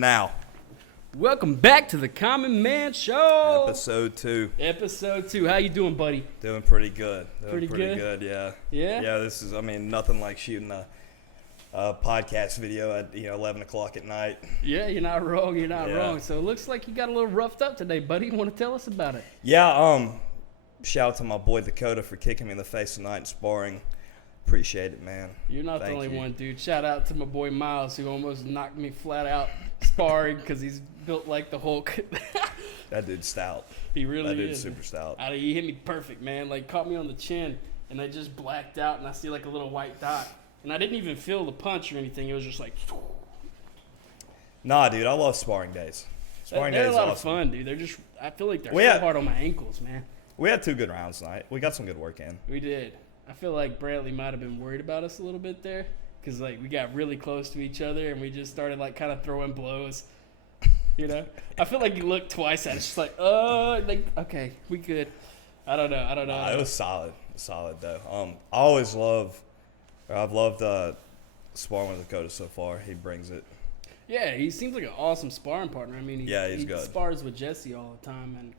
now. Welcome back to the Common Man Show. Episode 2. Episode 2. How you doing, buddy? Doing pretty good. Pretty good? Yeah. Yeah? Yeah, this is, nothing like shooting a podcast video at 11 o'clock at night. Yeah, you're not wrong. You're not wrong. So it looks like you got a little roughed up today, buddy. You want to tell us about it? Yeah, shout out to my boy Dakota for kicking me in the face tonight in sparring. Appreciate it, man. You're not Thank the only you. one, dude. Shout out to my boy Miles, who almost knocked me flat out sparring because he's built like the Hulk. That dude's stout. He really That dude's is. super stout. He hit me perfect, man. Like, caught me on the chin, and I just blacked out, and I see like a little white dot. And I didn't even feel the punch or anything. It was just like... Nah, dude, I love sparring days. Sparring They're days a lot awesome. of fun, dude. They're just... I feel like they're Well, yeah. so hard on my ankles, man. We had 2 good rounds tonight. We got some good work in. We did. I feel like Bradley might have been worried about us a little bit there. Because, like, we got really close to each other, and we just started, like, kind of throwing blows. You know? I feel like he looked twice at us. Just like, okay, we good. I don't know. It was solid. Though. I've loved sparring with Dakota so far. He brings it. Yeah, he seems like an awesome sparring partner. I mean, He's good. Spars with Jesse all the time. And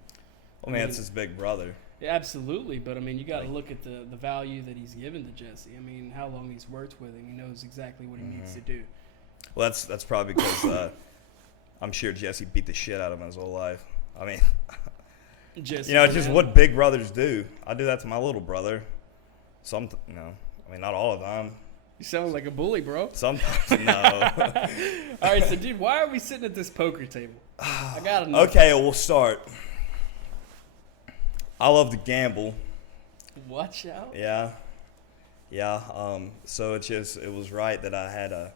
Well, man, it's his big brother. yeah, absolutely. But, I mean, you got to look at the value that he's given to Jesse. I mean, how long he's worked with him. He knows exactly what he needs to do. Well, that's probably because I'm sure Jesse beat the shit out of him his whole life. I mean, Jesse, it's just what big brothers do. I do that to my little brother. Not all of them. You sound like a bully, bro. Sometimes, no. All right, so, dude, why are we sitting at this poker table? I got to know. Okay, we'll start. I love to gamble. Watch out. Yeah. So it was right that I had a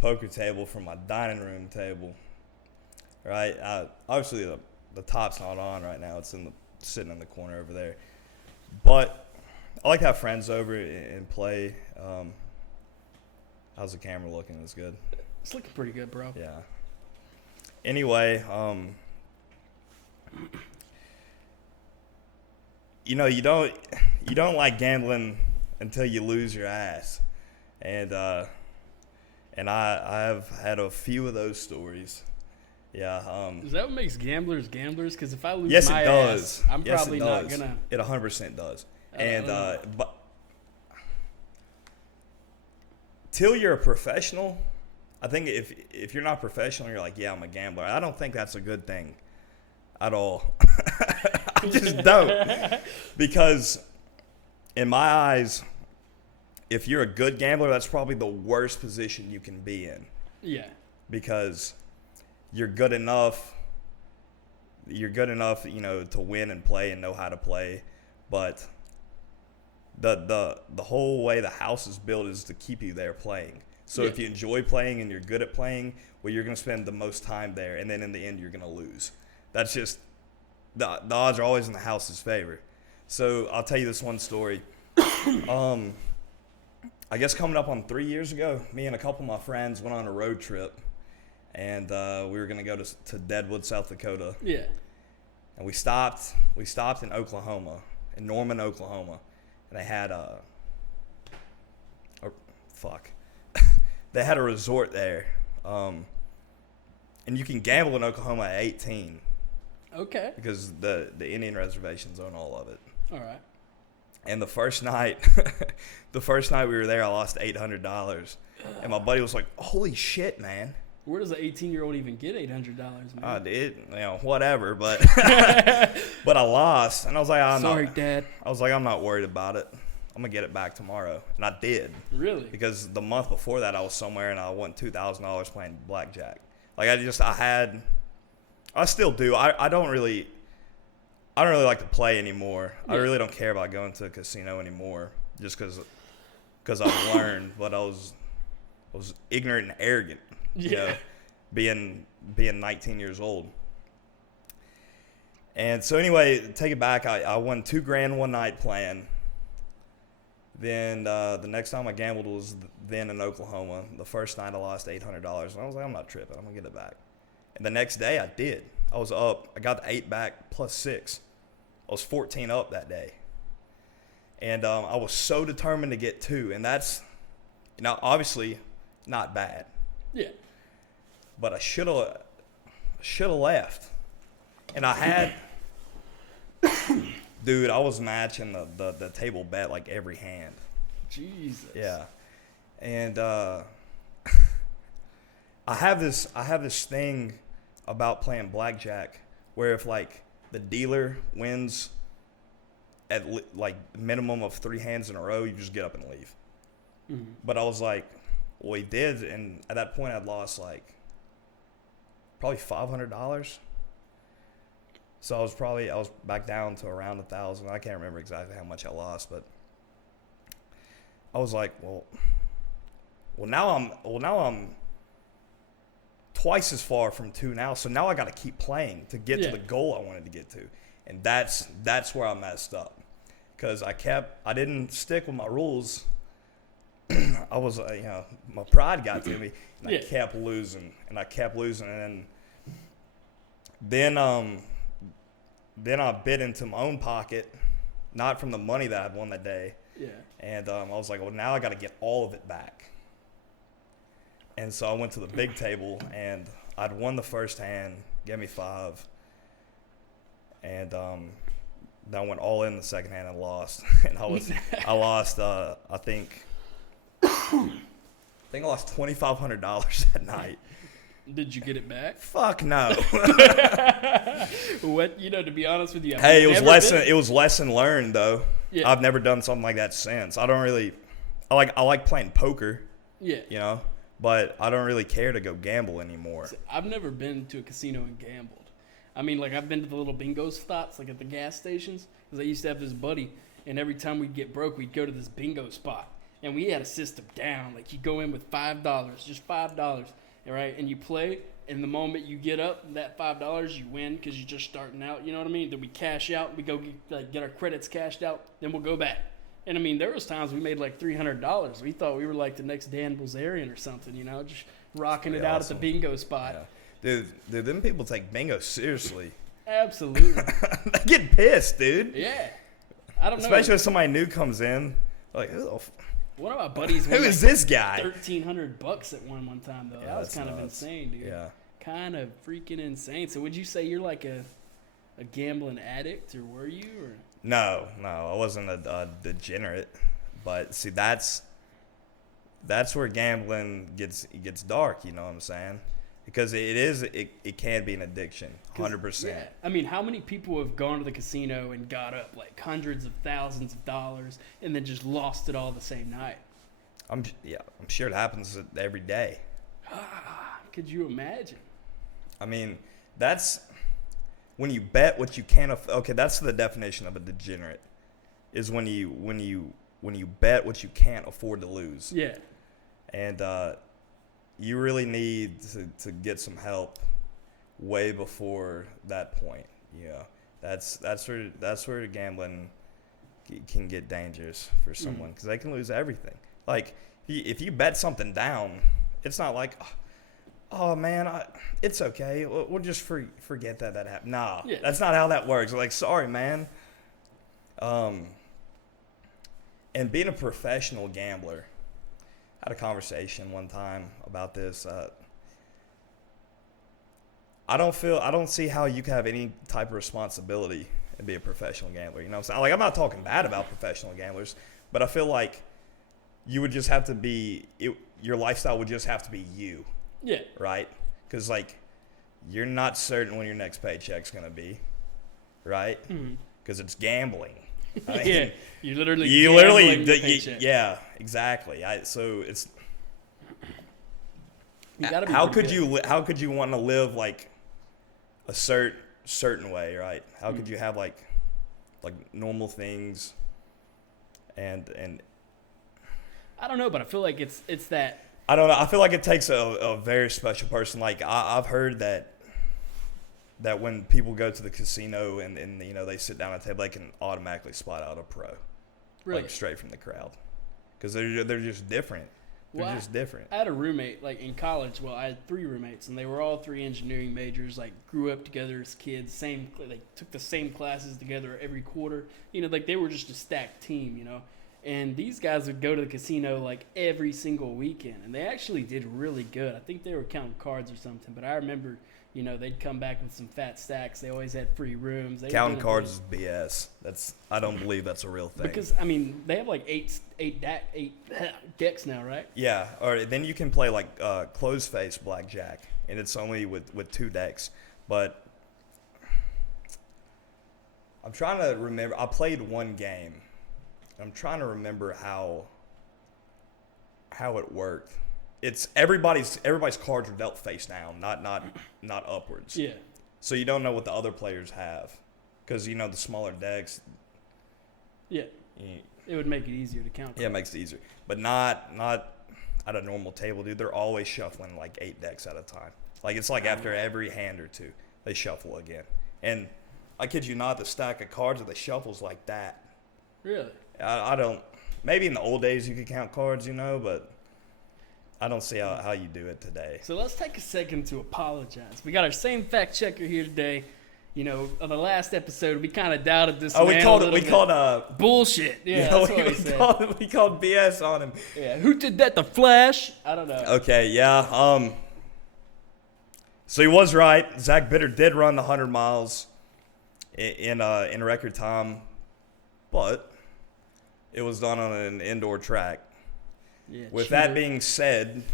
poker table for my dining room table. Right. Obviously the top's not on right now. It's sitting in the corner over there. But I like to have friends over and play. How's the camera looking? It's good. It's looking pretty good, bro. Yeah. Anyway, you don't like gambling until you lose your ass, and I have had a few of those stories. Yeah. Is that what makes gamblers gamblers? Because if I lose Yes, my it does. ass, I'm Yes, probably it not does. gonna. It 100% does. know. But till you're a professional, I think if you're not professional, you're like, yeah, I'm a gambler. I don't think that's a good thing at all. I just don't. Because in my eyes, if you're a good gambler, that's probably the worst position you can be in. Yeah. Because you're good enough, to win and play and know how to play. But the whole way the house is built is to keep you there playing. So if you enjoy playing and you're good at playing, well, you're going to spend the most time there. And then in the end, you're going to lose. That's just... The odds are always in the house's favor. So I'll tell you this one story. I guess coming up on 3 years ago, me and a couple of my friends went on a road trip, and we were going to go to Deadwood, South Dakota. Yeah. And we stopped in Oklahoma, in Norman, Oklahoma, and they had they had a resort there, and you can gamble in Oklahoma at 18. Okay. Because the Indian reservations own all of it. All right. And the first night we were there, I lost $800. And my buddy was like, holy shit, man. Where does an 18-year-old even get $800, man? I did, whatever, but but I lost. And I was like, Sorry, Dad. I was like, I'm not worried about it. I'm going to get it back tomorrow. And I did. Really? Because the month before that, I was somewhere and I won $2,000 playing blackjack. Like, I still do. I don't really like to play anymore. Yeah. I really don't care about going to a casino anymore, just because I've learned. But I was ignorant and arrogant, being 19 years old. And so anyway, take it back. I won $2,000 one night playing. Then the next time I gambled was then in Oklahoma. The first night I lost $800, and I was like, I'm not tripping. I'm gonna get it back. And the next day I did. I was up. I got the 8 back plus 6. I was 14 up that day. And I was so determined to get 2. And that's, obviously not bad. Yeah. but I should have left. And I had, dude, I was matching the table bet like every hand. Jesus. Yeah. And I have this thing about playing blackjack where if like the dealer wins at like minimum of 3 hands in a row, you just get up and leave. Mm-hmm. But I was like, well, he did, and at that point I'd lost like probably $500. So I was back down to around 1,000. I can't remember exactly how much I lost, but I was like, well now I'm twice as far from 2 now. So now I got to keep playing to get to the goal I wanted to get to, and that's where I messed up, because I didn't stick with my rules. I was, my pride got to me, and I kept losing, and then I bit into my own pocket, not from the money that I'd won that day. Yeah. And I was like, well, now I got to get all of it back. And so I went to the big table, and I'd won the first hand, gave me 5, and then I went all in the second hand and lost. And I lost, I think I lost $2,500 that night. Did you get it back? Fuck no. What, to be honest with you, hey, it was lesson learned though. Yeah. I've never done something like that since. I like playing poker. Yeah. But I don't really care to go gamble anymore. See, I've never been to a casino and gambled. I mean, like, I've been to the little bingo spots, like at the gas stations, because I used to have this buddy, and every time we'd get broke, we'd go to this bingo spot, and we had a system down. Like, you go in with $5, just $5, right? And you play, and the moment you get up, that $5, you win because you're just starting out, you know what I mean? Then we cash out, we go get our credits cashed out, then we'll go back. And, I mean, there was times we made like $300. We thought we were like the next Dan Bilzerian or something, just rocking it out at the bingo spot. Yeah. Dude, them people take bingo seriously. Absolutely. They get pissed, dude. Yeah. I don't know. Especially if somebody new comes in. Like, one of my buddies who is this guy? $1,300 at one time, though. Yeah, that was kind of nuts. insane, dude. Yeah. Kind of freaking insane. So would you say you're like a gambling addict, or were you? Or? No, I wasn't a degenerate, but see, that's where gambling gets dark. You know what I'm saying? Because it can be an addiction, 100%. Yeah, I mean, how many people have gone to the casino and got up like hundreds of thousands of dollars and then just lost it all the same night? I'm sure it happens every day. Could you imagine? I mean, that's. When you bet what you can't okay, that's the definition of a degenerate, is when you bet what you can't afford to lose. Yeah. And you really need to get some help way before that point. Yeah. That's where gambling can get dangerous for someone, because they can lose everything. Like if you bet something down, it's not like, oh man, it's okay. We'll just forget that happened. Nah, That's not how that works. Like, sorry, man. And being a professional gambler, I had a conversation one time about this. I don't see how you can have any type of responsibility and be a professional gambler. You know what I'm saying? Like, I'm not talking bad about professional gamblers, but I feel like you would just have to be. Your lifestyle would just have to be you. Yeah. Right? Because, like, you're not certain when your next paycheck's going to be. Right? Because it's gambling. I mean, yeah. You literally yeah, exactly. So it's. How could you want to live like a certain way, right? How could you have like normal things and I don't know, but I feel like it's that. I don't know. I feel like it takes a very special person. Like I've heard that when people go to the casino and they sit down at a table, they can automatically spot out a pro, really? Like straight from the crowd, because they're just different. They're just different. I had a roommate like in college. Well, I had 3 roommates, and they were all 3 engineering majors. Like grew up together as kids. Took the same classes together every quarter. Like they were just a stacked team. And these guys would go to the casino like every single weekend, and they actually did really good. I think they were counting cards or something, but I remember, they'd come back with some fat stacks. They always had free rooms. Counting cards is BS. I don't believe that's a real thing. Because they have like eight decks now, right? Yeah, or then you can play like closed face blackjack, and it's only with 2 decks. But I'm trying to remember. I played one game. I'm trying to remember how it worked. It's everybody's cards are dealt face down, not upwards. Yeah. So you don't know what the other players have, because the smaller decks. Yeah. It would make it easier to count. Yeah, it makes it easier, but not at a normal table, dude. They're always shuffling like 8 decks at a time. Like it's like after every hand or two, they shuffle again. And I kid you not, the stack of cards that they shuffles like that. Really? I don't. Maybe in the old days you could count cards, but I don't see how you do it today. So let's take a second to apologize. We got our same fact checker here today. On the last episode, we kind of doubted this. We called bullshit. Yeah, that's what we said. We called BS on him. Yeah, who did that? The Flash? I don't know. Okay, yeah. So he was right. Zach Bitter did run the 100 miles in record time, but it was done on an indoor track. Yeah, with cheater. That being said,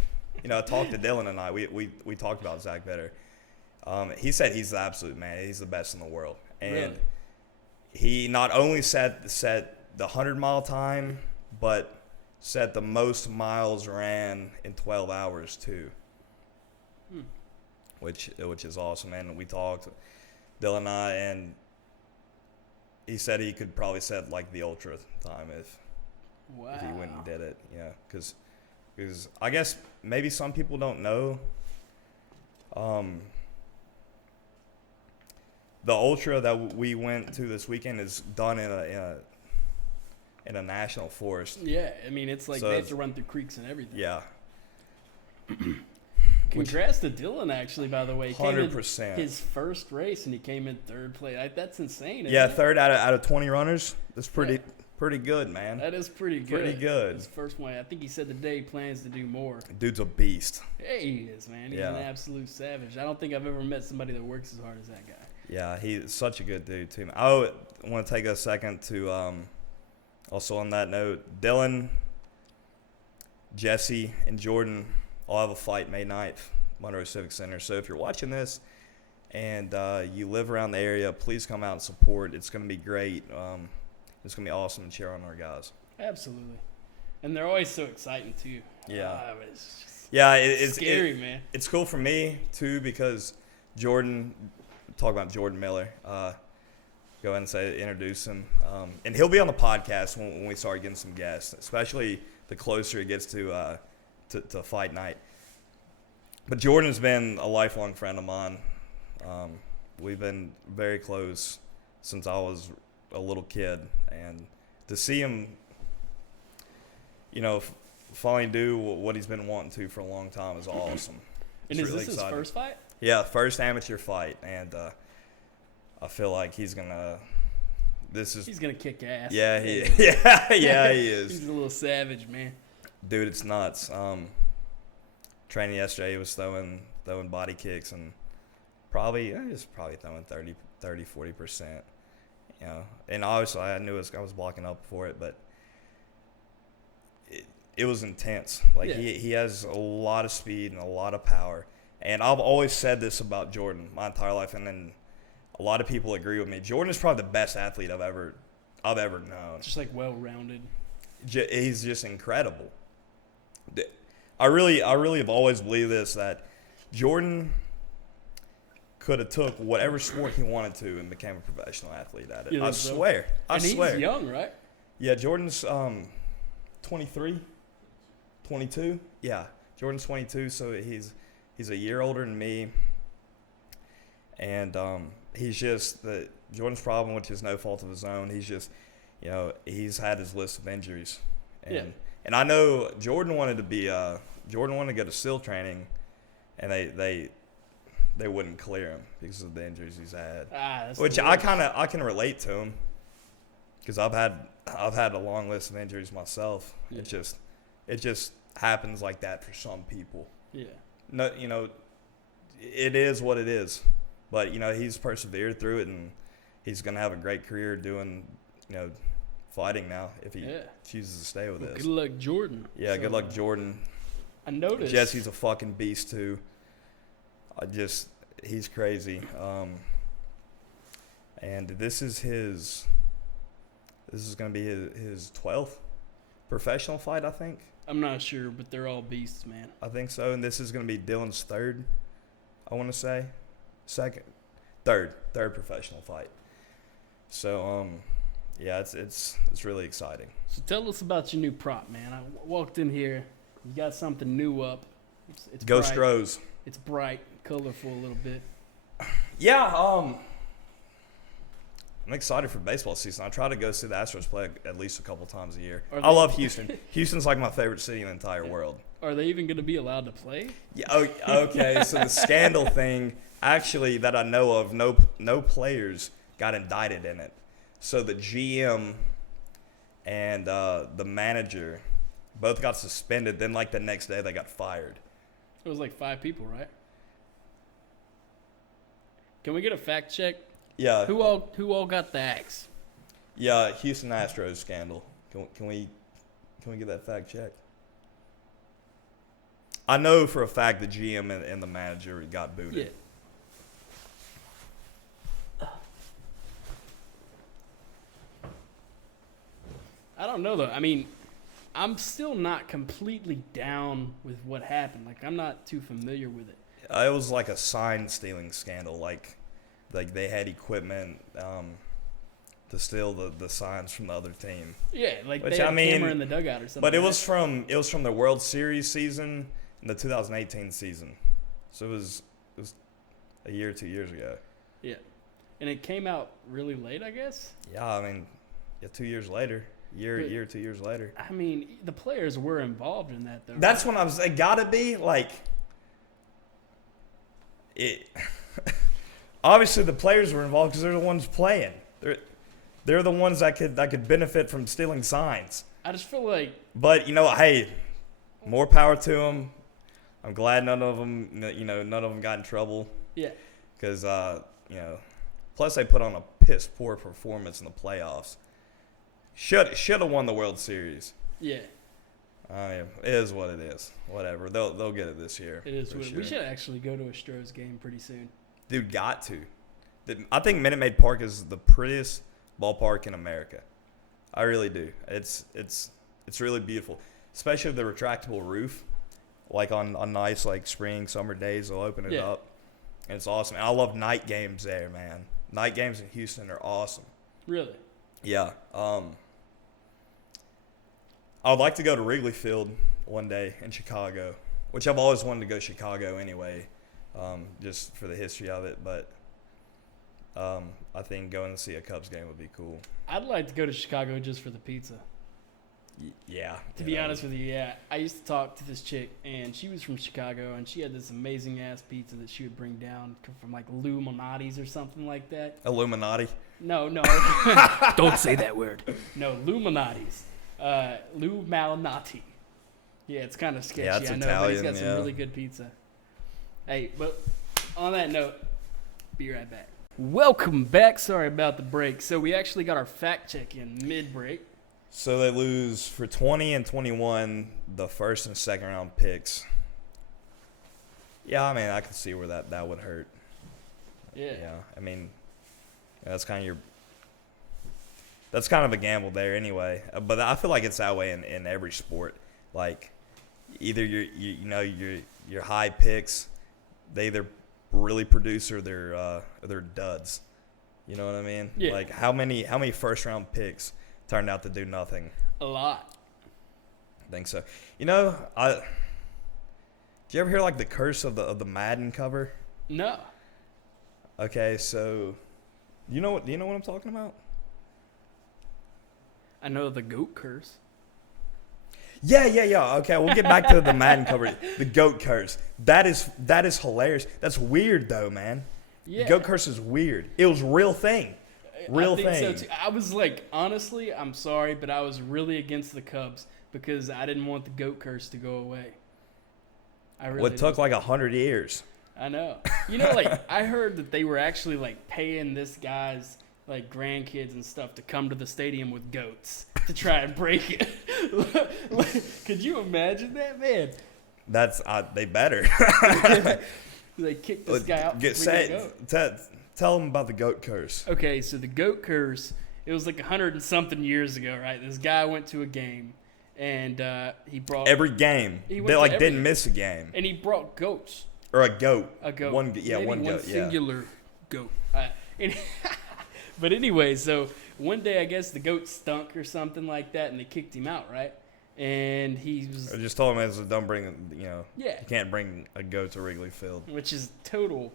I talked to Dylan and I. We talked about Zach Bitter. He said he's the absolute man. He's the best in the world. And really? He not only set the 100-mile time, but set the most miles ran in 12 hours too. Which is awesome. And we talked, Dylan and I, and he said he could probably set like the ultra time if he went and did it. Yeah, because I guess maybe some people don't know. The ultra that we went to this weekend is done in a national forest. Yeah, it's like they have to run through creeks and everything. Yeah. Congrats to Dylan, actually, by the way. 100%. His first race, and he came in third place. That's insane. Yeah, third out of 20 runners. That's pretty good, man. That is pretty good. Pretty good. His first one. I think he said today he plans to do more. Dude's a beast. Yeah, he is, man. He's an absolute savage. I don't think I've ever met somebody that works as hard as that guy. Yeah, he's such a good dude, too. I want to take a second to, also on that note, Dylan, Jesse, and Jordan all have a fight May 9th, Monroe Civic Center. So if you're watching this and you live around the area, please come out and support. It's going to be great. It's going to be awesome to cheer on our guys. Absolutely. And they're always so exciting, too. Yeah. It's it's scary, man. It's cool for me, too, because Jordan – talk about Jordan Miller. Go ahead and introduce him. And he'll be on the podcast when we start getting some guests, especially the closer it gets to fight night. But Jordan's been a lifelong friend of mine. We've been very close since I was a little kid. And to see him, finally do what he's been wanting to for a long time is awesome. And is this his first fight? Yeah, first amateur fight, and I feel like he's gonna kick ass. Yeah, he is. He's a little savage, man. Dude, it's nuts. Training yesterday, he was throwing body kicks and probably throwing 30-40%. And obviously I knew I was blocking up for it, but it was intense. Like he has a lot of speed and a lot of power. And I've always said this about Jordan my entire life, and then a lot of people agree with me. Jordan is probably the best athlete I've ever known. Just like well-rounded. He's just incredible. I really have always believed this, that Jordan could have took whatever sport he wanted to and became a professional athlete at it. I swear. He's young, right? Yeah, Jordan's 23, 22. Yeah, Jordan's 22, so he's a year older than me. And he's just Jordan's problem, which is no fault of his own. He's just, he's had his list of injuries. And I know Jordan wanted to go to SEAL training, and they wouldn't clear him because of the injuries he's had. Which I can relate to him, because I've I've had a long list of injuries myself. Yeah. It just happens like that for some people. Yeah. No, it is what it is. But he's persevered through it, and he's gonna have a great career doing fighting now if he chooses to stay with this. Good luck, Jordan. Yeah, good luck, Jordan. I noticed Jesse's a fucking beast too. He's crazy. And this is gonna be his 12th professional fight, I think. I'm not sure, but they're all beasts, man. I think so, and this is gonna be Dylan's third. I want to say, third professional fight. So yeah, it's really exciting. So tell us about your new prop, man. I walked in here. You got something new up. It's Go bright. Stros. It's bright, colorful a little bit. Yeah, I'm excited for baseball season. I try to go see the Astros play at least a couple times a year. I love Houston. Houston's like my favorite city in the entire world. Are they even going to be allowed to play? Yeah. Okay. So the scandal thing, actually, that I know of, no players got indicted in it. So the GM and the manager both got suspended. Then, like the next day, they got fired. It was like 5 people, right? Can we get a fact check? Yeah. Who all got the axe? Yeah, Houston Astros scandal. Can we get that fact checked? I know for a fact the GM and the manager got booted. Yeah. I don't know though. I mean, I'm still not completely down with what happened. Like, I'm not too familiar with it. It was like a sign stealing scandal. Like they had equipment to steal the signs from the other team. Yeah, like they had a camera in the dugout or something. But it was from the World Series season and the 2018 season. So it was a year, 2 years ago. Yeah. And it came out really late, I guess? Yeah, I mean, 2 years later. Year, 2 years later. I mean, the players were involved in that, though. That's when it gotta be, like, it. Obviously, the players were involved because they're the ones playing. They're the ones that could benefit from stealing signs. I just feel like. But hey, more power to them. I'm glad none of them got in trouble. Yeah. Because plus they put on a piss poor performance in the playoffs. Should have won the World Series. Yeah. I mean, it is what it is. Whatever. They'll get it this year. It is what sure. We should actually go to a Stros game pretty soon. Dude, got to. I think Minute Maid Park is the prettiest ballpark in America. I really do. It's really beautiful, especially the retractable roof. Like on nice like spring, summer days, they'll open it up, and it's awesome. And I love night games there, man. Night games in Houston are awesome. Really? Yeah. I would like to go to Wrigley Field one day in Chicago, which I've always wanted to go to Chicago anyway, just for the history of it. But I think going to see a Cubs game would be cool. I'd like to go to Chicago just for the pizza. Yeah. To be honest with you, yeah. I used to talk to this chick, and she was from Chicago, and she had this amazing-ass pizza that she would bring down from, like, Lou Malnati's or something like that. Illuminati? No. Don't say that word. No, Lou Malnati's. Lou Malnati. Yeah, it's kind of sketchy, yeah, it's I know, Italian, but he's got some really good pizza. Hey, but on that note, be right back. Welcome back. Sorry about the break. So we actually got our fact check in mid-break. So they lose for 20 and 21 the first and second round picks. Yeah, I mean, I can see where that would hurt. Yeah. Yeah, I mean, that's kind of a gamble there anyway. But I feel like it's that way in every sport. Like, either your high picks, they either really produce or they're duds. You know what I mean? Yeah. Like how many first round picks turned out to do nothing? A lot. I think so. Did you ever hear like the curse of the Madden cover? No. Okay, so do you know what I'm talking about? I know the goat curse. Yeah. Okay, we'll get back to the Madden cover. The goat curse. That is hilarious. That's weird though, man. Yeah. The goat curse is weird. It was a real thing. Real I think thing. so too. I was like, honestly, I'm sorry, but I was really against the Cubs because I didn't want the GOAT curse to go away. I really What took didn't. like 100 years. I know. You know, like I heard that they were actually like paying this guy's like grandkids and stuff to come to the stadium with goats to try and break it. Could you imagine that, man? That's they better. They kicked this guy out. Tell them about the goat curse. Okay, so the GOAT curse, it was like 100 and something years ago, right? This guy went to a game, and he brought Every game. He went They to like every didn't game. miss a game. and he brought goats. Or a goat. A goat. One Maybe goat. Yeah. singular goat. And- but anyway, so one day I guess the goat stunk or something like that, and they kicked him out, right? And he was, I just told him, don't bring, yeah, you can't bring a goat to Wrigley Field. which is total,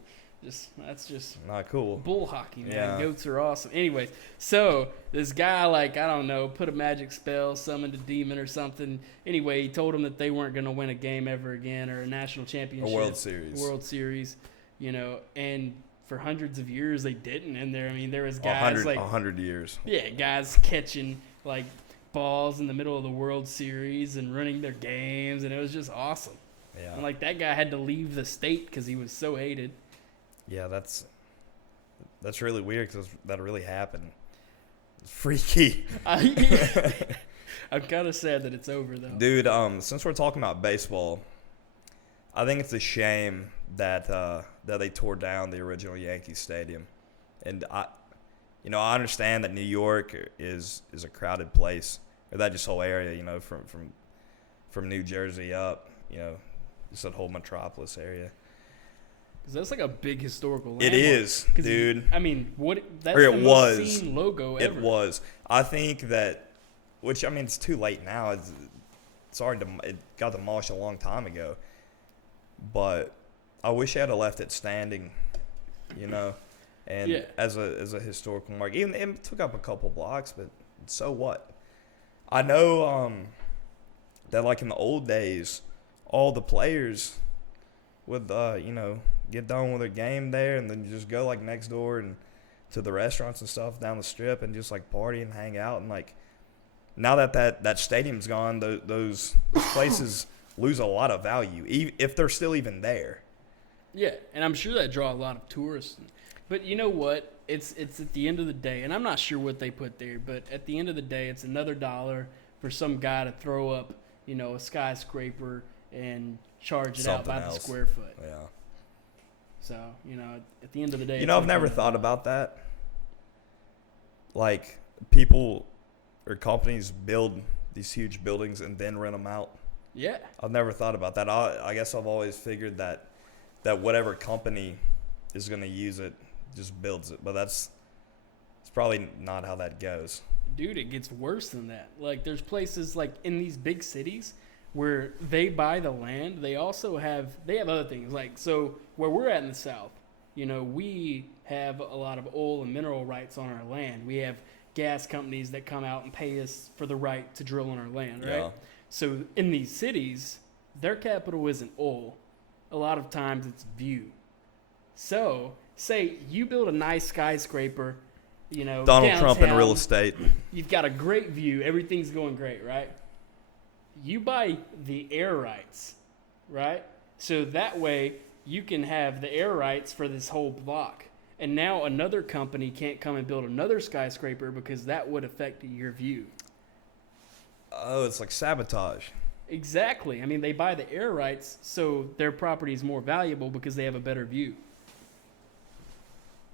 that's just Not cool. bull hockey, man. Yeah. Goats are awesome. Anyways, so this guy, like, I don't know, put a magic spell, summoned a demon or something. Anyway, he told him that they weren't going to win a game ever again or a national championship. A World Series. World Series, and for hundreds of years they didn't. And there, I mean, there was guys 100 years. yeah, guys catching like balls in the middle of the World Series and running their games, and it was just awesome. Yeah. And like that guy had to leave the state because he was so hated. Yeah, that's really weird because that really happened. It's freaky. I'm kind of sad that it's over though. Dude, since we're talking about baseball, I think it's a shame that that they tore down the original Yankee Stadium. And I understand that New York is a crowded place, or that just whole area, from New Jersey up, just that whole metropolis area. Because that's like a big historical landmark. It is, 'Cause dude. that's Or it the most was. seen logo ever. It was. I think that, which I mean, it's too late now. It got demolished a long time ago. But I wish I had left it standing, and Yeah. as a historical mark. Even it took up a couple blocks, but so what? I know that like in the old days, all the players would get done with their game there, and then just go like next door and to the restaurants and stuff down the strip and just like party and hang out. And like now that stadium's gone, those places lose a lot of value if they're still even there. Yeah, and I'm sure that draw a lot of tourists. But you know what? It's at the end of the day, and I'm not sure what they put there, but at the end of the day, it's another $1 for some guy to throw up, a skyscraper and charge it out Something by else. the square foot. Yeah. So, at the end of the day, I've never thought about that. Like, people or companies build these huge buildings and then rent them out. Yeah. I've never thought about that. I guess I've always figured that whatever company is going to use it just builds it. But it's probably not how that goes. Dude, it gets worse than that. Like, there's places like in these big cities where they buy the land. They also have other things. Like, so where we're at in the South, we have a lot of oil and mineral rights on our land. We have gas companies that come out and pay us for the right to drill on our land, right? Yeah. So in these cities, their capital isn't oil. A lot of times it's view. So, say you build a nice skyscraper, Donald downtown, Trump in real estate. You've got a great view. Everything's going great, right? You buy the air rights, right? So that way you can have the air rights for this whole block. And now another company can't come and build another skyscraper because that would affect your view. Oh, it's like sabotage. Exactly. I mean, they buy the air rights so their property is more valuable because they have a better view.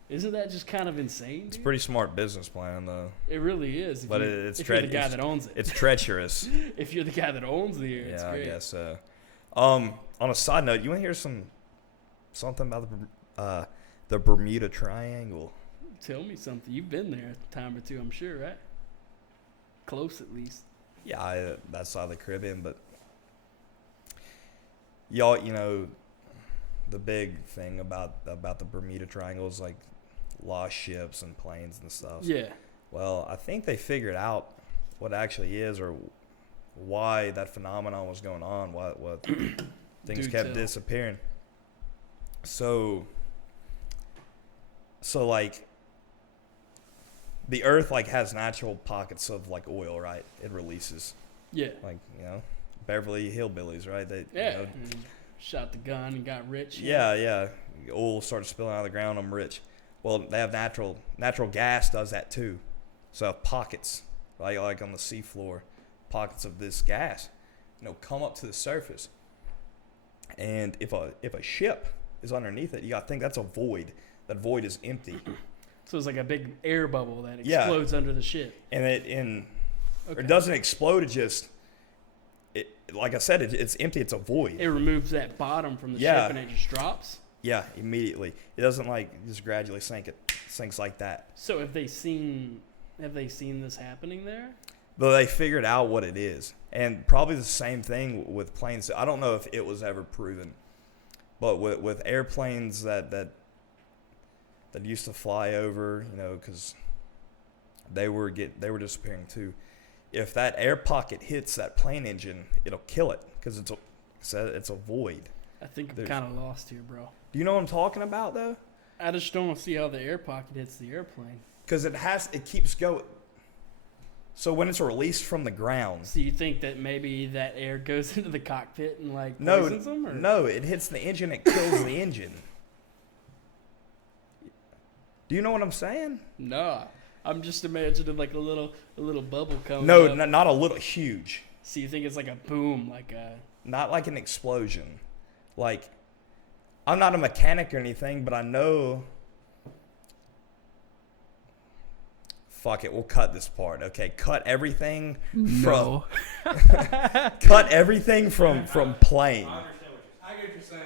Isn't that just kind of insane? It's a Dude? pretty smart business plan, though. It really is. But if you're the guy that owns it. It's treacherous. If you're the guy that owns the air, it's Yeah, I great. guess so. On a side note, you want to hear something about the Bermuda Triangle? Tell me something. You've been there a time or two, I'm sure, right? Close, at least. Yeah, that side of the Caribbean, but y'all, the big thing about the Bermuda Triangle is like lost ships and planes and stuff. Yeah. Well, I think they figured out what actually is, or why that phenomenon was going on, what things Do kept tell. disappearing. So like the earth like has natural pockets of like oil, right? It releases. Yeah. Like, Beverly Hillbillies, right? They And shot the gun and got rich. Yeah. Oil started spilling out of the ground. I'm rich. Well, they have natural gas does that too. So pockets, like on the seafloor, pockets of this gas, come up to the surface. And if a ship is underneath it, you got to think that's a void. That void is empty. So it's like a big air bubble that explodes under the ship. And it doesn't explode. Like I said, it's empty. It's a void. It removes that bottom from the ship and it just drops. Yeah, immediately. It doesn't just gradually sink. It sinks like that. So have they seen this happening there? Though they figured out what it is. And probably the same thing with planes. I don't know if it was ever proven. But with airplanes that used to fly over, because they were disappearing too. If that air pocket hits that plane engine, it'll kill it because it's a void. I think I'm kind of lost here, bro. Do you know what I'm talking about, though? I just don't see how the air pocket hits the airplane. Because it keeps going. So when it's released from the ground. So you think that maybe that air goes into the cockpit and poisons them? Or? No, it hits the engine, it kills the engine. Do you know what I'm saying? No, I'm just imagining like a little bubble coming. No, up. not a little, huge. So you think it's like a boom, Not like an explosion. Like, I'm not a mechanic or anything, but I know. Fuck it, we'll cut this part. Okay, cut everything from. Cut everything from plane. I get what you're saying.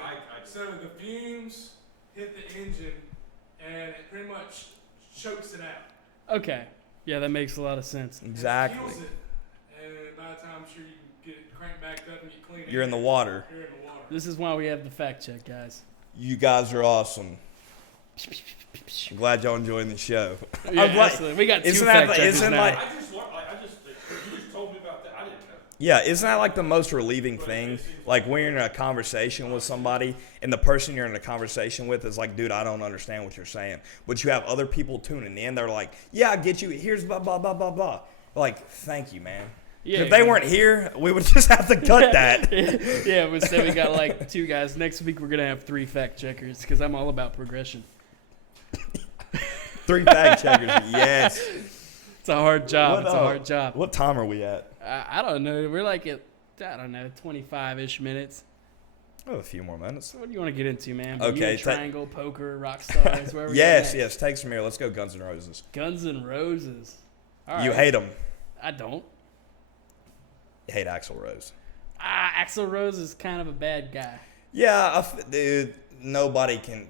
So the fumes hit the engine, and it pretty much chokes it out. Okay, yeah, that makes a lot of sense. Exactly. It kills it, and by the time I'm sure you can get it cranked back up and get clean. You're in the water. You're in the water. This is why we have the fact check, guys. You guys are awesome. I'm glad y'all enjoying the show. Yeah, absolutely. We got two fact checkers now. You just told me about that. I didn't know. Yeah, isn't that like the most relieving thing? Like when you're in a conversation with somebody and the person you're in a conversation with is like, dude, I don't understand what you're saying. But you have other people tuning in. They're like, yeah, I get you. Here's blah, blah, blah, blah, blah. Like, thank you, man. Yeah, if they weren't here, we would just have to cut that. Yeah, instead we got like 2 guys. Next week we're going to have 3 fact checkers because I'm all about progression. 3 fact checkers, yes. It's a hard job. It's a hard job. What time are we at? I don't know. We're like at, 25-ish minutes. Oh, a few more minutes. What do you want to get into, man? Okay. Triangle, poker, Rockstars, wherever. Yes. Take some here. Let's go Guns N' Roses. Guns N' Roses. All right. You hate them. I don't. You hate Axl Rose. Axl Rose is kind of a bad guy. Yeah, dude, nobody can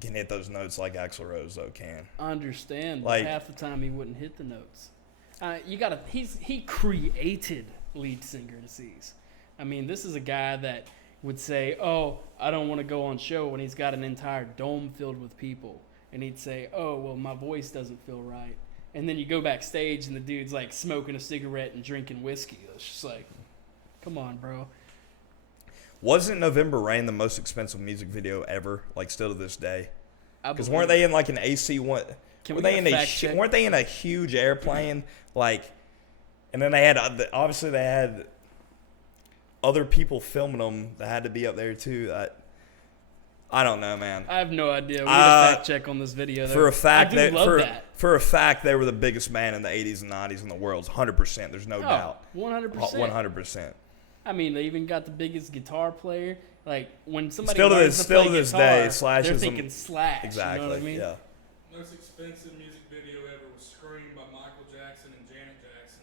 hit those notes like Axl Rose, though, can. Understand, but half the time he wouldn't hit the notes. He created lead singer disease. I mean, this is a guy that would say, oh, I don't want to go on show when he's got an entire dome filled with people. And he'd say, oh, well, my voice doesn't feel right. And then you go backstage and the dude's like smoking a cigarette and drinking whiskey. It's just like, come on, bro. Wasn't November Rain the most expensive music video ever? Like still to this day? Because weren't they in like an AC one? Weren't they in a huge airplane? Like, and then they had obviously they had other people filming them that had to be up there too. I don't know, man. I have no idea. We need a fact check on this video. For a fact, I do love that. For a fact, they were the biggest band in the 80s and 90s in the world. 100%. There's no doubt. 100%. 100%. I mean, they even got the biggest guitar player. Like, when somebody still learns to play this guitar, day, Slash they're is thinking Slash. Exactly, you know what I mean? Yeah. Most expensive music video ever was Scream by Michael Jackson and Janet Jackson.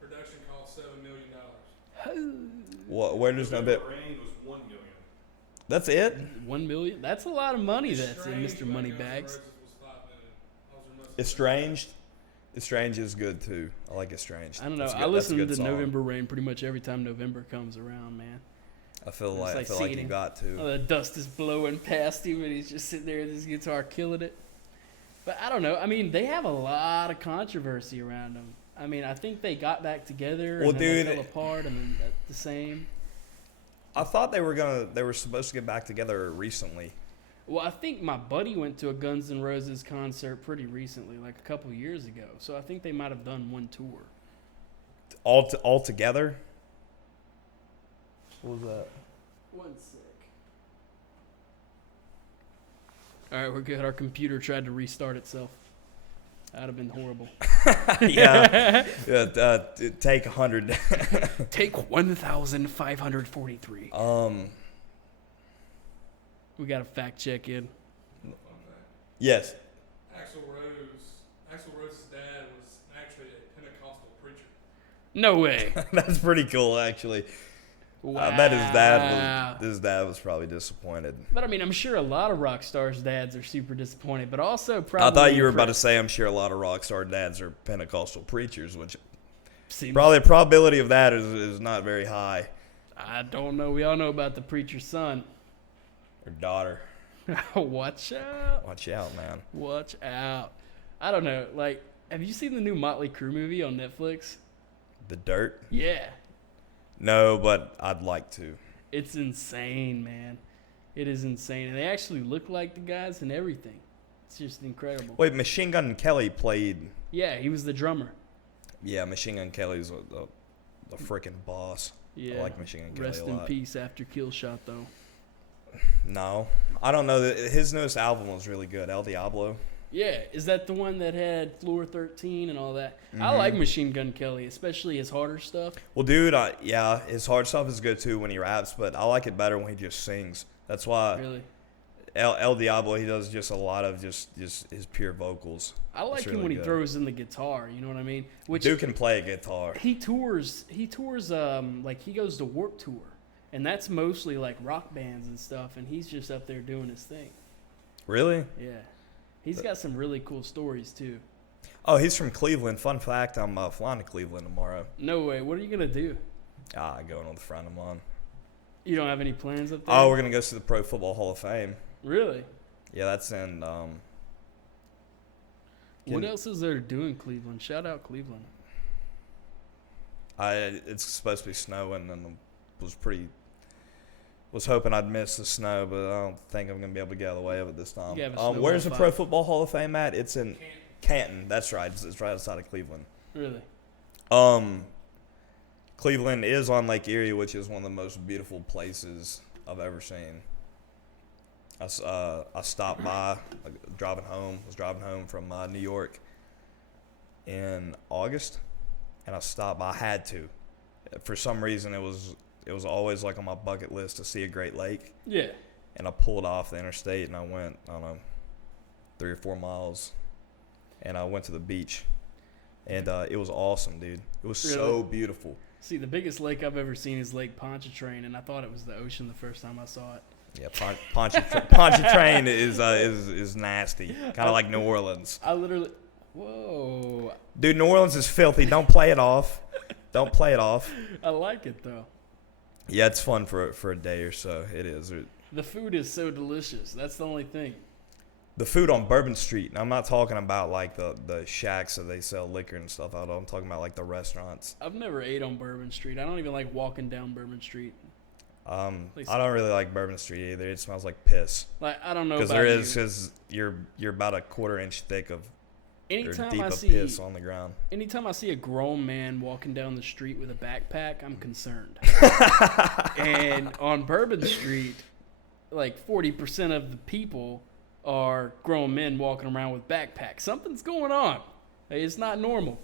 Production cost $7 million. Where does no bit? Rain was $1 million. That's it? $1 million? That's a lot of money that's in Mr. Moneybags. Estranged? Estranged is good too. I like Estranged. I don't know. I listen to November Rain pretty much every time November comes around, man. I feel like you got to. Oh, the dust is blowing past him and he's just sitting there with his guitar killing it. But I don't know. I mean, they have a lot of controversy around them. I mean, I think they got back together and then they fell apart and then the same. I thought they were supposed to get back together recently. Well, I think my buddy went to a Guns N' Roses concert pretty recently, like a couple years ago. So I think they might have done one tour. All together? What was that? One sec. All right, we're good. Our computer tried to restart itself. That'd have been horrible. Yeah. Take 100. Take 1,543. We got a fact check in. Fun fact. Yes. Axl Rose's dad was actually a Pentecostal preacher. No way. That's pretty cool, actually. Wow. I bet his dad was probably disappointed. But I mean, I'm sure a lot of rock stars' dads are super disappointed, but also probably. I thought you were about to say I'm sure a lot of rock star dads are Pentecostal preachers, which seems, probably the probability of that is not very high. I don't know. We all know about the preacher's son. Or daughter. Watch out. Watch out, man. Watch out. I don't know. Like, have you seen the new Motley Crue movie on Netflix? The Dirt? Yeah. No, but I'd like to. It's insane, man. It is insane. And they actually look like the guys and everything. It's just incredible. Wait, Machine Gun Kelly played... Yeah, he was the drummer. Yeah, Machine Gun Kelly's the freaking boss. Yeah. I like Machine Gun Kelly Rest a in lot. peace after Killshot, though. No. I don't know. His newest album was really good, El Diablo. Yeah, is that the one that had Floor 13 and all that? Mm-hmm. I like Machine Gun Kelly, especially his harder stuff. Well, dude, yeah, his hard stuff is good too when he raps, but I like it better when he just sings. That's why Really? El Diablo, he does just a lot of just his pure vocals. I like It's him really when he good. throws in the guitar, you know what I mean? Which Dude can play a guitar. he tours like he goes to Warped Tour, and that's mostly like rock bands and stuff, and he's just up there doing his thing. Really? Yeah. He's got some really cool stories too. Oh, he's from Cleveland. Fun fact, I'm flying to Cleveland tomorrow. No way. What are you gonna do? Going with a friend of mine. You don't have any plans up there? Oh, we're going to go see the Pro Football Hall of Fame. Really? Yeah, that's in... What else is there to do in Cleveland? Shout out Cleveland. It's supposed to be snowing, and was hoping I'd miss the snow, but I don't think I'm going to be able to get out of the way of it this time. You have a snowball Where's the fight. Pro Football Hall of Fame at? It's in Canton. That's right. It's right outside of Cleveland. Really? Cleveland is on Lake Erie, which is one of the most beautiful places I've ever seen. I stopped by, was driving home from New York in August, and I stopped by. I had to. For some reason, it was always like on my bucket list to see a Great Lake. Yeah. And I pulled off the interstate, and I went, 3 or 4 miles, and I went to the beach. And it was awesome, dude. It was Really? so beautiful. See, the biggest lake I've ever seen is Lake Pontchartrain, and I thought it was the ocean the first time I saw it. Yeah, Pontchartrain is nasty, kind of like New Orleans. I literally, whoa! Dude, New Orleans is filthy. Don't play it off. Don't play it off. I like it though. Yeah, it's fun for a day or so. It is. The food is so delicious. That's the only thing. The food on Bourbon Street. And I'm not talking about like the shacks that they sell liquor and stuff out of. I'm talking about like the restaurants. I've never ate on Bourbon Street. I don't even like walking down Bourbon Street. I don't really like Bourbon Street either. It smells like piss. Like, I don't know Because about there you. is, because you're about a quarter-inch thick of or Anytime deep I of see, piss on the ground. anytime I see a grown man walking down the street with a backpack, I'm concerned. And on Bourbon Street, like 40% of the people are grown men walking around with backpacks. Something's going on. It's not normal.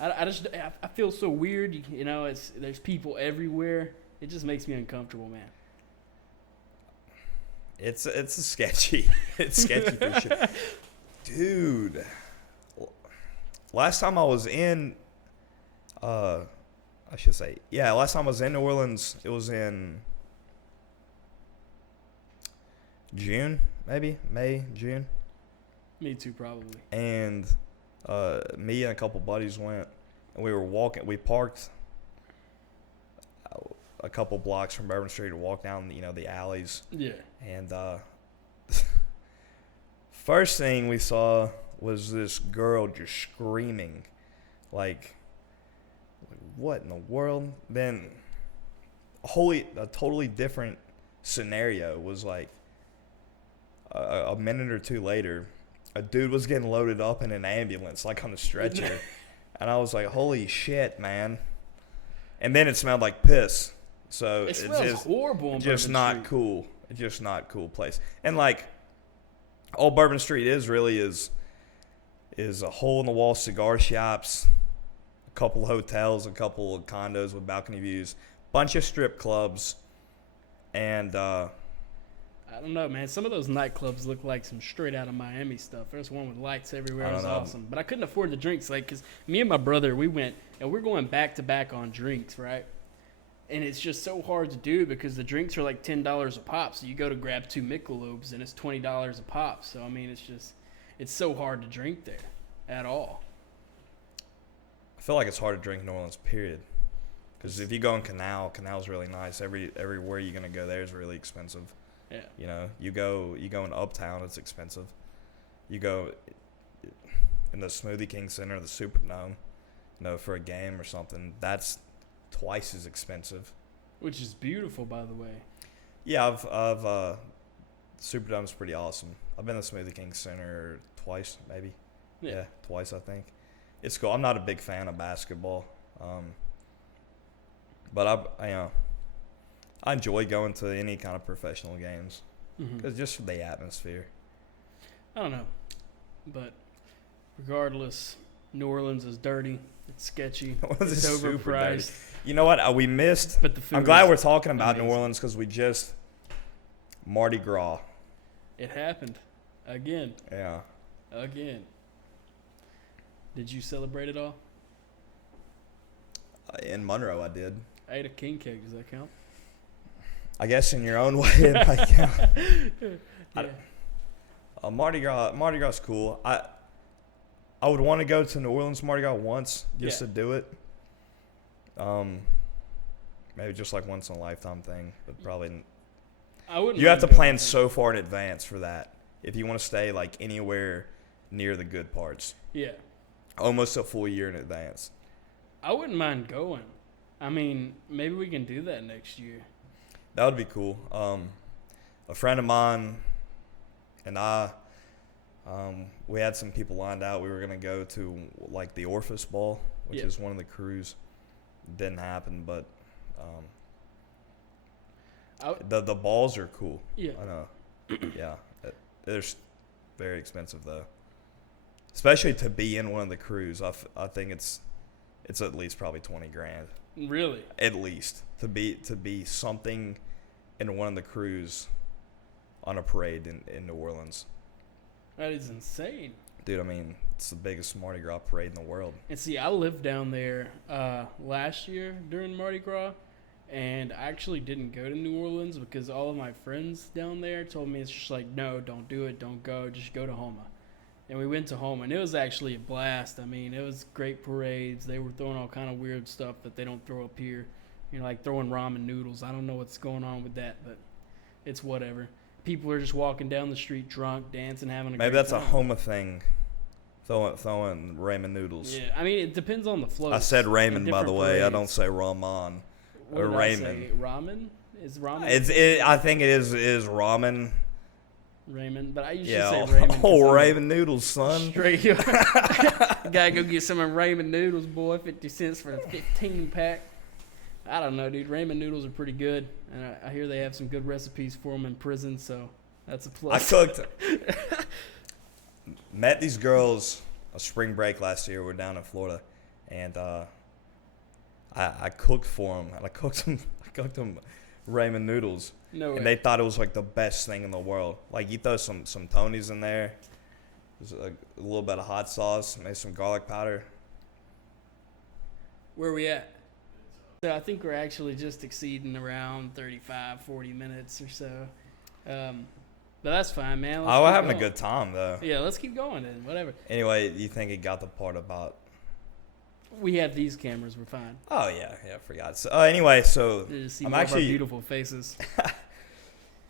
I feel so weird. You know, there's people everywhere. It just makes me uncomfortable, man. It's a sketchy. It's sketchy for sure. Dude, last time I was in, last time I was in New Orleans, it was in June, maybe, May, June. Me too, probably. And me and a couple buddies went, and we were walking, we parked a couple blocks from Bourbon Street to walk down, the alleys. Yeah. And first thing we saw was this girl just screaming, like what in the world? Then a totally different scenario was like a minute or two later, a dude was getting loaded up in an ambulance, like on a stretcher. And I was like, holy shit, man. And then it smelled like piss. So It smells just horrible on just Bourbon not Street. cool. It's just not cool place. And like all Bourbon Street is a hole in the wall cigar shops, a couple hotels, a couple of condos with balcony views, bunch of strip clubs, and I don't know, man. Some of those nightclubs look like some straight out of Miami stuff. There's one with lights everywhere. It was awesome. But I couldn't afford the drinks, like, because me and my brother, we went, and we're going back to back on drinks, right? And it's just so hard to do because the drinks are like $10 a pop. So you go to grab 2 Michelobes, and it's $20 a pop. So, I mean, it's so hard to drink there at all. I feel like it's hard to drink in New Orleans, period. Because if you go in Canal's really nice. Everywhere you're gonna go there is really expensive. Yeah. You know, you go in Uptown, it's expensive. You go in the Smoothie King Center, the Superdome, you know, for a game or something, that's twice as expensive. Which is beautiful, by the way. Yeah, Superdome's pretty awesome. I've been to Smoothie King Center twice, maybe. Yeah, twice I think. It's cool. I'm not a big fan of basketball, but I enjoy going to any kind of professional games because just for the atmosphere. I don't know, but regardless, New Orleans is dirty. It's sketchy. It's overpriced. You know what? We missed. But the food I'm glad is we're talking about amazing. New Orleans because we just Mardi Gras. It happened again. Yeah. Again. Did you celebrate it all? In Monroe, I did. I ate a king cake. Does that count? I guess in your own way it might count. Yeah. Mardi Gras is cool. I would want to go to New Orleans Mardi Gras once just to do it. Maybe just like once in a lifetime thing, but probably. I wouldn't. You have to mind plan going so far in advance for that if you want to stay like anywhere near the good parts. Yeah. Almost a full year in advance. I wouldn't mind going. I mean, maybe we can do that next year. That would be cool. A friend of mine and I, we had some people lined out. We were gonna go to like the Orpheus Ball, which is one of the crews. Didn't happen, but the balls are cool. Yeah. I know. Yeah, they're very expensive though, especially to be in one of the crews. I think it's at least probably $20,000. Really? At least to be something in one of the crews on a parade in New Orleans. That is insane. Dude, I mean, it's the biggest Mardi Gras parade in the world. And see, I lived down there last year during Mardi Gras, and I actually didn't go to New Orleans because all of my friends down there told me it's just like, no, don't do it, don't go, just go to Homa. And we went to Homa, and it was actually a blast. I mean, it was great parades. They were throwing all kind of weird stuff that they don't throw up here. You know, like throwing ramen noodles. I don't know what's going on with that, but it's whatever. People are just walking down the street drunk, dancing, having a Maybe great that's time. a Homa thing. Throwing ramen noodles. Yeah, I mean, it depends on the float. I said ramen, by the way. I don't say Ramen or What did I say? ramen. Ramen? Is ramen? I think it is ramen. Ramen, but I usually Yeah, say ramen. 'cause oh, I'm ramen noodles, son. Straight. Gotta go get some ramen noodles, boy. 50 cents for a 15 pack. I don't know, dude. Ramen noodles are pretty good, and I hear they have some good recipes for them in prison, so that's a I plus. cooked. Met these girls a spring break last year. We're down in Florida, and I cooked for them. And I cooked them ramen noodles, No way. and they thought it was like the best thing in the world. Like you throw some Tonys in there, there's a little bit of hot sauce, maybe some garlic powder. Where we at? So I think we're actually just exceeding around 35, 40 minutes or so. But that's fine, man. Let's We're keep having a going. good time though. Yeah, let's keep going then. Whatever. Anyway, you think it got the part about? We have these cameras. We're fine. Oh yeah, I forgot. So anyway, so To see I'm more of our actually beautiful faces.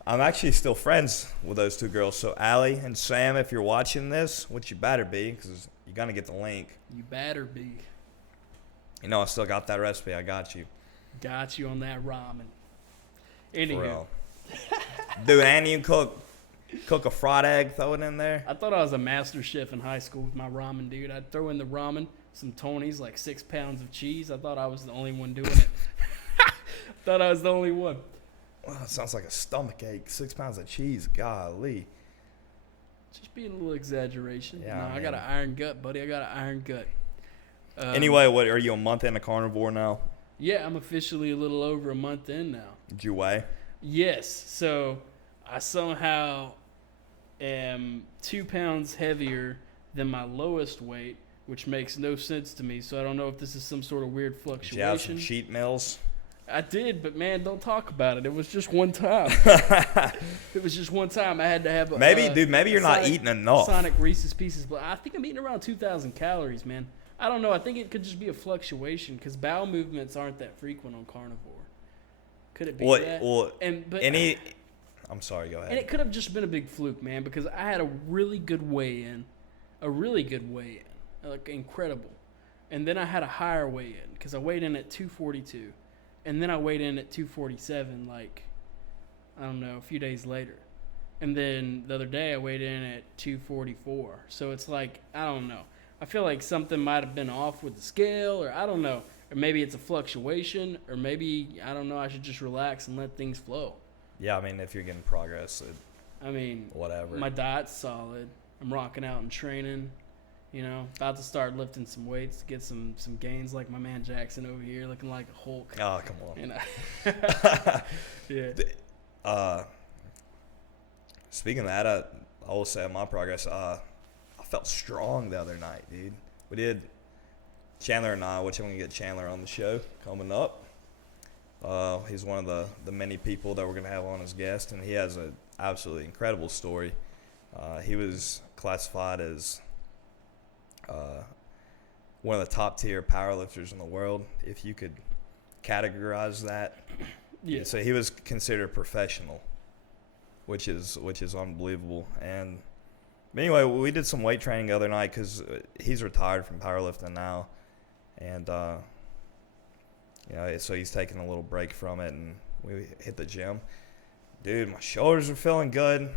I'm actually still friends with those two girls. So Allie and Sam, if you're watching this, which you better be, because you're gonna get the link. You better be. You know, I still got that recipe. I got you. Got you on that ramen. For Anywho. real. Dude, and you cook. Cook a fried egg, throw it in there. I thought I was a master chef in high school with my ramen, dude. I'd throw in the ramen, some Tonys, like 6 pounds of cheese. I thought I was the only one doing it. Thought I was the only one. Wow, it sounds like a stomach ache. 6 pounds of cheese, golly. Just being a little exaggeration. Yeah, No, I got an iron gut, buddy. I got an iron gut. Anyway, what are you a month into carnivore now? Yeah, I'm officially a little over a month in now. Did you weigh? Yes. So I somehow am 2 pounds heavier than my lowest weight, which makes no sense to me. So I don't know if this is some sort of weird Did you have some fluctuation. cheat meals? I did, but man, don't talk about it. It was just one time. It was just one time. I had to have a Maybe you're not eating enough. Sonic Reese's Pieces, but I think I'm eating around 2,000 calories, man. I don't know. I think it could just be a fluctuation because bowel movements aren't that frequent on carnivore. Could it be that? Well, But I'm sorry, go ahead. and it could have just been a big fluke, man, because I had a really good weigh-in, like incredible. And then I had a higher weigh-in because I weighed in at 242. And then I weighed in at 247, like, I don't know, a few days later. And then the other day I weighed in at 244. So it's like, I don't know. I feel like something might have been off with the scale, or I don't know. Or maybe it's a fluctuation, or maybe, I don't know, I should just relax and let things flow. Yeah, I mean, if you're getting progress, whatever. My diet's solid. I'm rocking out and training. You know, about to start lifting some weights to get some gains like my man Jackson over here, looking like a Hulk. Oh, come on. You know? Yeah. Speaking of that, I will say my progress, I felt strong the other night, dude. We did, Chandler and I, which I'm going to get Chandler on the show coming up. He's one of the many people that we're going to have on as guest, and he has an absolutely incredible story. He was classified as one of the top tier powerlifters in the world, if you could categorize that. Yeah. So he was considered professional, which is unbelievable. And anyway, we did some weight training the other night because he's retired from powerlifting now, and so he's taking a little break from it, and we hit the gym. Dude, my shoulders are feeling good.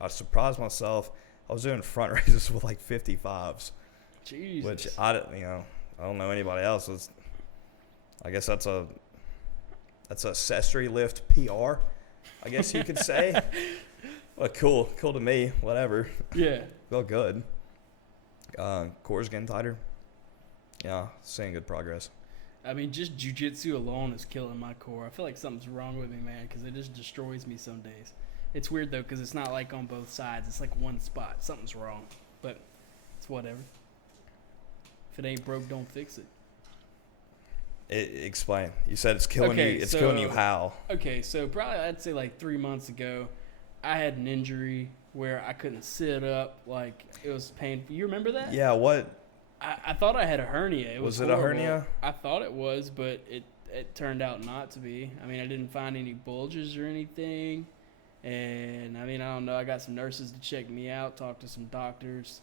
I surprised myself. I was doing front raises with like 55s. Jesus. Which I don't know anybody else. I guess that's a accessory lift PR, I guess you could say. Well, cool to me. Whatever. Yeah. Feel good. Core's getting tighter. Yeah, seeing good progress. I mean, just jiu-jitsu alone is killing my core. I feel like something's wrong with me, man, because it just destroys me some days. It's weird, though, because it's not like on both sides. It's like one spot. Something's wrong. But it's whatever. If it ain't broke, don't fix it. Explain. You said it's killing you. It's killing you how? Okay, so probably I'd say like 3 months ago, I had an injury where I couldn't sit up. Like, it was painful. You remember that? Yeah, what? I thought I had a hernia. It was it horrible. a hernia? I thought it was, but it turned out not to be. I mean, I didn't find any bulges or anything. And, I mean, I don't know. I got some nurses to check me out, talk to some doctors.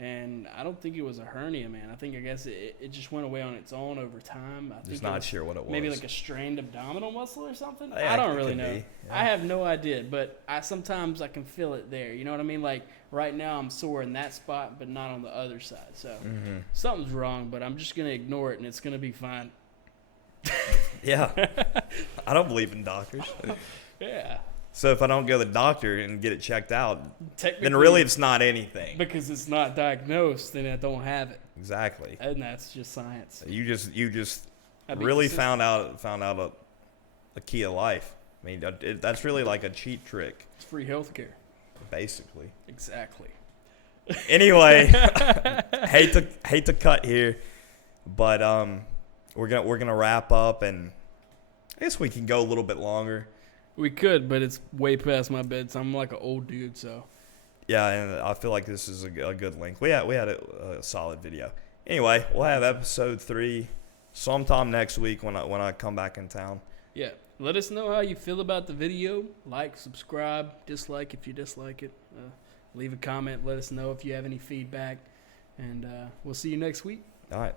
And I don't think it was a hernia, man. I guess it just went away on its own over time. Just not sure what it was. Maybe like a strained abdominal muscle or something. Yeah, I don't really know. Yeah. I have no idea, but sometimes I can feel it there. You know what I mean? Like right now I'm sore in that spot, but not on the other side. So something's wrong, but I'm just going to ignore it and it's going to be fine. Yeah. I don't believe in doctors. Yeah. So if I don't go to the doctor and get it checked out, Technically, then really it's not anything. Because it's not diagnosed, then I don't have it. Exactly. And that's just science. You just I'd be really consistent. found out a key of life. I mean, that's really like a cheat trick, It's free healthcare. basically. Exactly. Anyway, hate to cut here, but we're gonna wrap up, and I guess we can go a little bit longer. We could, but it's way past my bedtime. I'm like an old dude, so. Yeah, and I feel like this is a good link. We had a solid video. Anyway, we'll have episode 3 sometime next week when I come back in town. Yeah. Let us know how you feel about the video. Like, subscribe, dislike if you dislike it. Leave a comment. Let us know if you have any feedback. And we'll see you next week. All right.